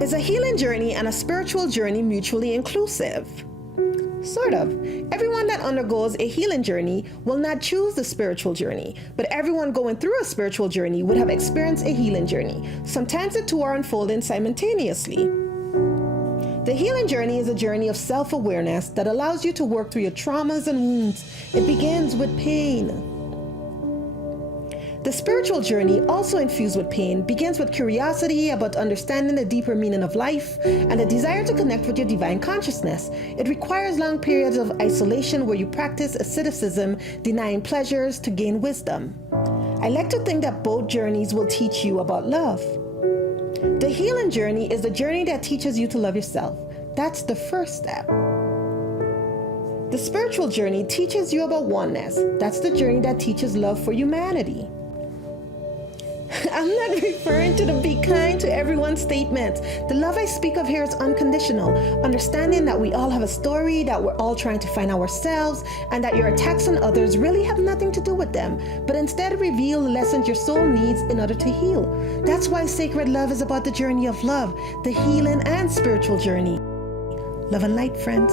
Is a healing journey and a spiritual journey mutually inclusive? Sort of. Everyone that undergoes a healing journey will not choose the spiritual journey, but everyone going through a spiritual journey would have experienced a healing journey. Sometimes the two are unfolding simultaneously. The healing journey is a journey of self-awareness that allows you to work through your traumas and wounds. It begins with pain. The spiritual journey, also infused with pain, begins with curiosity about understanding the deeper meaning of life and the desire to connect with your divine consciousness. It requires long periods of isolation where you practice asceticism, denying pleasures to gain wisdom. I like to think that both journeys will teach you about love. The healing journey is the journey that teaches you to love yourself. That's the first step. The spiritual journey teaches you about oneness. That's the journey that teaches love for humanity. I'm not referring to the be kind to everyone statement. The love I speak of here is unconditional, understanding that we all have a story, that we're all trying to find ourselves, and that your attacks on others really have nothing to do with them, but instead reveal the lessons your soul needs in order to heal. That's why sacred love is about the journey of love, the healing and spiritual journey. Love and light, friends.